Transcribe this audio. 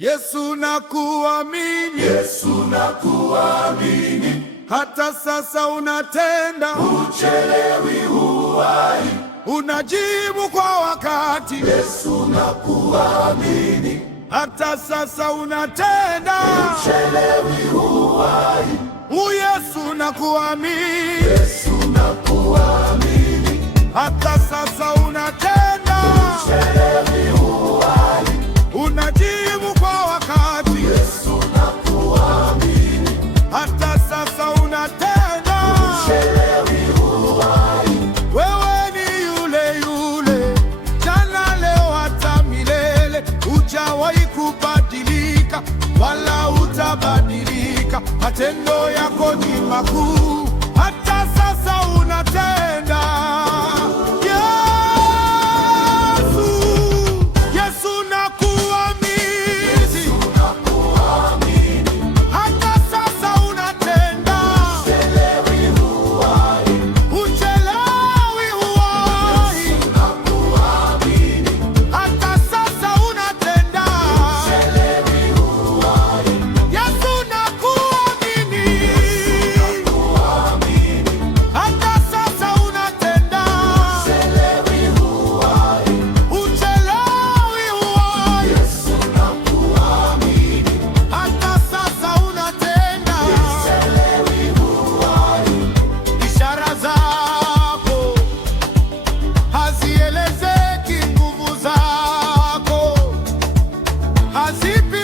Yesu nakuamini, Yesu nakuamini, hata sasa unatenda, uchelewi huwahi, unajibu kwa wakati. Yesu nakuamini, hata sasa unatenda, uchelewi huwahi, Yesu nakuamini, Yesu nakuamini, hata sasa unatenda, uchelewi huwahi, unajibu kwa wakati. Yesu nakuamini, hata sasa unatenda, uchelewi huwahi, wewe ni yule yule jana, leo, hata milele. Hujawahi kubadilika wala utabadilika, matendo yako ni makuu, hata sasa unatenda. Yesu nakuamini, hata sasa unatenda, uchelewi huwahi, uchelewi huwahi, nakuamini, hata sasa unatenda. uchelewi huwahi, Yesu nakuamini, nakuamini, hata sasa unatenda, uchelewi huwahi, uchelewi huwahi, Yesu nakuamini, hata sasa unatenda. uchelewi huwahi, Ishara zako hazielezeki, nguvu zako hazipi